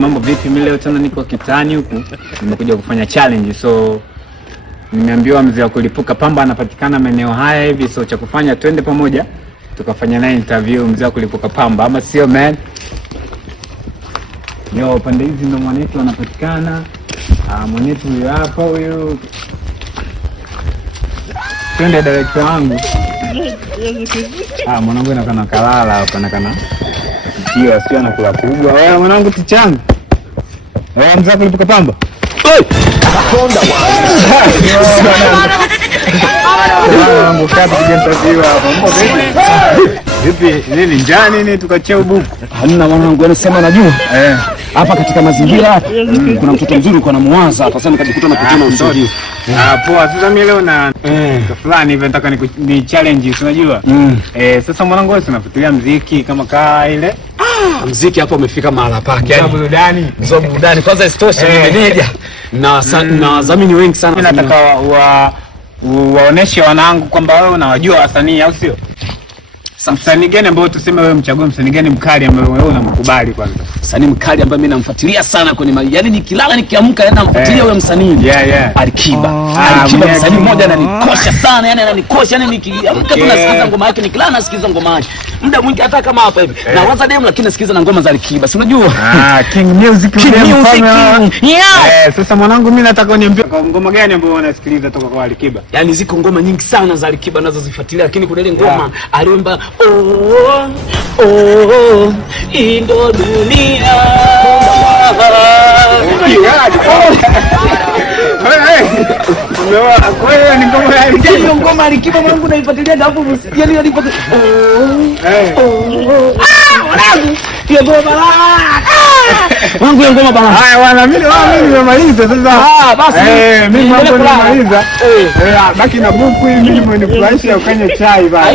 Mambo vipi? Mimi leo tena niko kitani huku, nimekuja kufanya challenge. So nimeambiwa mzee wa kulipuka pamba anapatikana maeneo haya hivi, so cha kufanya twende pamoja tukafanya naye interview mzee wa kulipuka pamba, ama sio man? Leo pande hizi ndo mwanetu anapatikana. Mwanetu huyu hapa huyu. Twende director wangu. Mwanangu anakana kalala hapa, anakana kiwa sio anakula kubwa. Wewe mwanangu tichangu. Wewe mzee kulipuka pamba. Oi! Konda mwanangu kapi interview hapa. Mbona vipi? Nini njani nini tukachea ubuku? Hamna mwanangu, anasema najua. Hapa katika mazingira hapa kuna mtoto mzuri uko anamuanza hapa, sasa nikajikuta napitana usori. Poa, sasa mimi leo na fulani hivi nataka ni challenge, unajua? Sasa mwanangu wewe unafuatilia muziki kama kaa ile? Muziki hapa umefika mahala pake. Yaani burudani. Ndio burudani. Kwanza isitoshe ni meneja na wadhamini wengi sana. Mimi nataka waoneshe wanangu kwamba wewe unawajua wasanii, au sio? Msanii gani ambao tuseme wewe mchague msanii gani mkali ambaye wewe unamkubali kwanza? Msanii mkali ambaye mimi namfuatilia sana kwenye yaani nikilala nikiamka naenda namfuatilia huyo msanii. Alikiba. Alikiba msanii mmoja ananikosha sana, yani ananikosha, yani nikiamka tu nasikiza ngoma yake, nikilala nasikiza ngoma yake. Muda mwingi hata kama hapa hivi. Na waza demo lakini nasikiza na ngoma za Alikiba. Si unajua? King Music. Sasa mwanangu mimi nataka uniambie ngoma gani ambayo unasikiliza toka kwa Alikiba? Yaani ziko ngoma nyingi sana za Alikiba nazozifuatilia, lakini kuna ile ngoma aliomba indo dunia. Wewe ni ngoma ya Alikiba. Hiyo ngoma Alikiba mwanangu naifuatilia hapo msikia ile alipo. Mwanangu hiyo ngoma wangu hiyo ngoma bana. Haya bwana, mimi nimemaliza sasa. Basi mimi mambo nimemaliza. Baki na buku hii, mimi mwenifurahisha ukanye chai bana.